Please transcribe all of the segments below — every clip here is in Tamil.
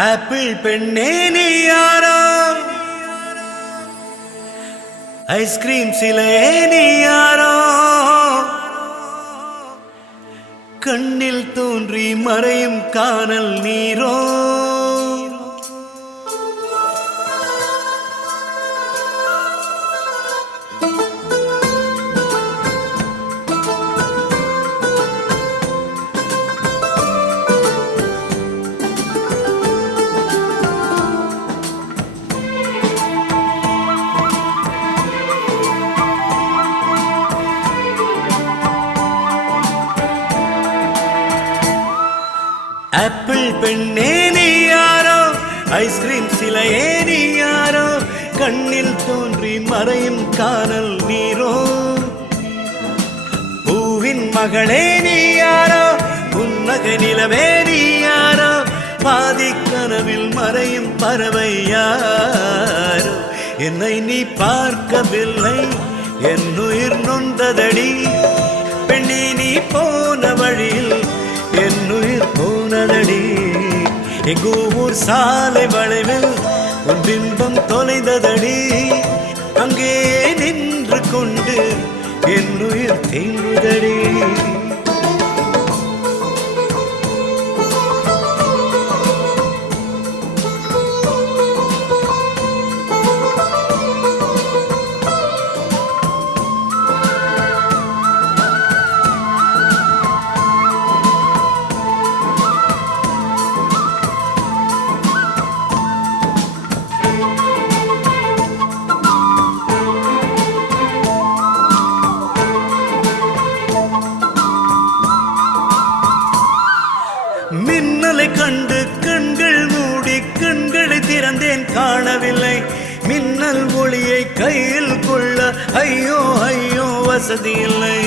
ஆப்பிள் பெண்ணே நீ யாரோ, ஐஸ்கிரீம் சிலையே நீ யாரோ, கண்ணில் தோன்றி மறையும் காணல் நீரோ. ஆப்பிள் பெண்ணே நீ யாரோ, ஐஸ்கிரீம் சிலையே நீ யாரோ, கண்ணில் தோன்றி மறையும் காணல் நீரோ. பூவின் மகளே நீ யாரோ, புன்னகை நிலவே நீ யாரோ, பாதி கனவில் மறையும் பறவை யாரோ. என்னை நீ பார்க்கவில்லை, என் உயிர் நொந்ததடி பெண்ணே, நீ போன வழியில் என் உயிர் போனதடி. எங்கோ ஊர் சாலை வளைவில் உன் பிம்பம் தொலைந்ததடி, அங்கே நின்று கொண்டு என் உயிர் தேங்குதடி. மின்னலை கண்டு கண்கள் மூடி கண்களை திறந்தேன், காணவில்லை மின்னல் ஒளியை கையில் கொள்ள. ஐயோ ஐயோ வசதி இல்லை.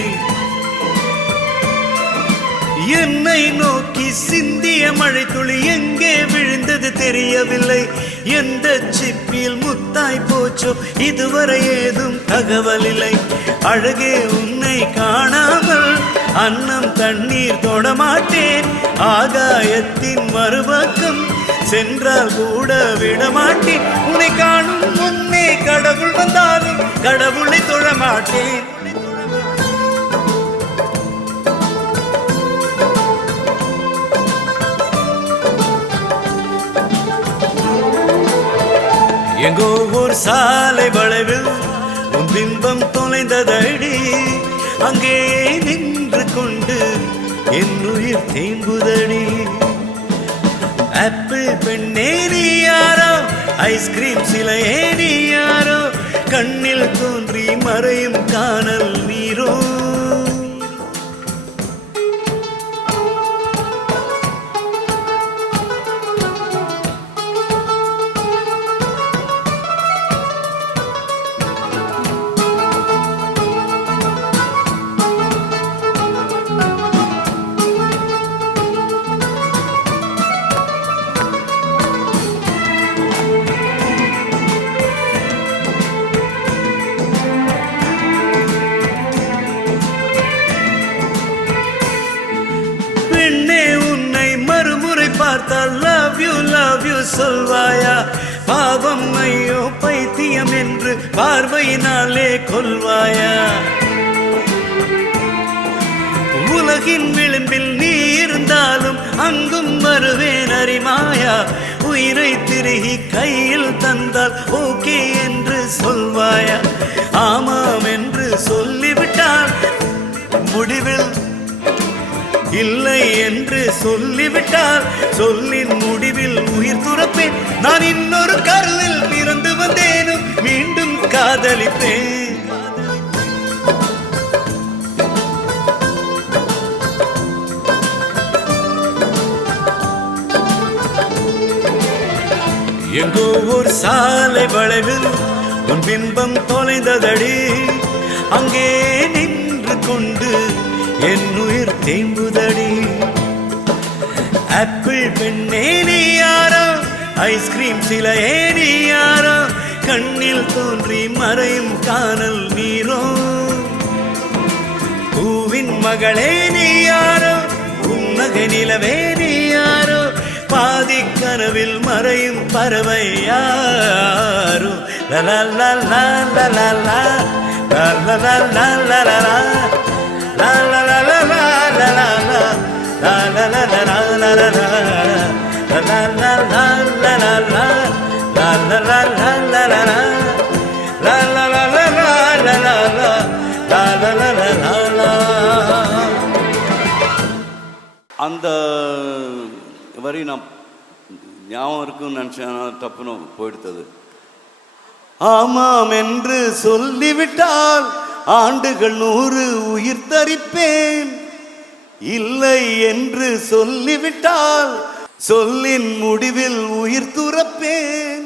என்னை நோக்கி சிந்திய மழை துளி எங்கே விழுந்தது தெரியவில்லை. எந்த சிப்பில் முத்தாய் போச்சோ இதுவரை ஏதும் தகவல் இல்லை. அழகே உன்னை காணாமல் அன்னம் தண்ணீர் தொடமாட்டேன். ஆகாயத்தின் மறுபக்கம் சென்றால் கூட விடமாட்டேன். உன்னை காணும் முன்னே கடவுள் வந்தாலும் கடவுளை தொழமாட்டேன். எங்கோ ஒரு சாலை வளைவில் உன் பிம்பம் தொலைந்ததடி, அங்கே நின்று கொண்டு என் உயிர் தேங்குதடி. ஆப்பிள் பெண்ணே நீ யாரோ, ஐஸ்கிரீம் சிலையே நீ யாரோ, கண்ணில் தோன்றி மறையும் காணல் நீரோ. பார்த்தால் லவ் யூ சொல்வாயா? பாவம் ஐயோ பைத்தியம் என்று பார்வையினாலே கொல்வாயா? உலகின் விளிம்பில் நீ இருந்தாலும் அங்கும் வருவேன் அறிமாயா? உயிரை திருகி கையில் தந்தால் ஓகே என்று சொல்வாயா? ஆமாம் என்று சொல்லிவிட்டால் முடிவில் இல்லை என்று சொல்லிவிட்டால் சொல்லின் முடிவில் உயிர் துறப்பேன். நான் இன்னொரு கருவில் பிறந்து வந்தேனும் மீண்டும் காதலிப்பேன். எங்கோ ஒரு சாலை வளைவில் உன் பிம்பம் தொலைந்ததடி, அங்கே நின்று கொண்டு என் உயிர் தேம்புதடி. ஆப்பிள் பெண்ணே நீ யாரோ, ஐஸ்கிரீம் சிலையே நீ யாரோ, கண்ணில் தோன்றி மறையும் காணல் நீரோ. பூவின் மகளே நீ யாரோ, புன்னகை நிலவே நீ யாரோ, பாதி கனவில் மறையும் பறவை யாரோ லலா லலா லலா லலா லலா லலா லலா அந்த வரி நான் ஞாபகம் இருக்குன்னு நினச்சேன், தப்புன்னு போயிடுத்தது. ஆமாம் என்று சொல்லிவிட்டால் ஆண்டுகள் 100 உயிர் தரிப்பேன், இல்லை என்று சொல்லிவிட்டால் சொல்லின் முடிவில் உயிர் துறப்பேன்.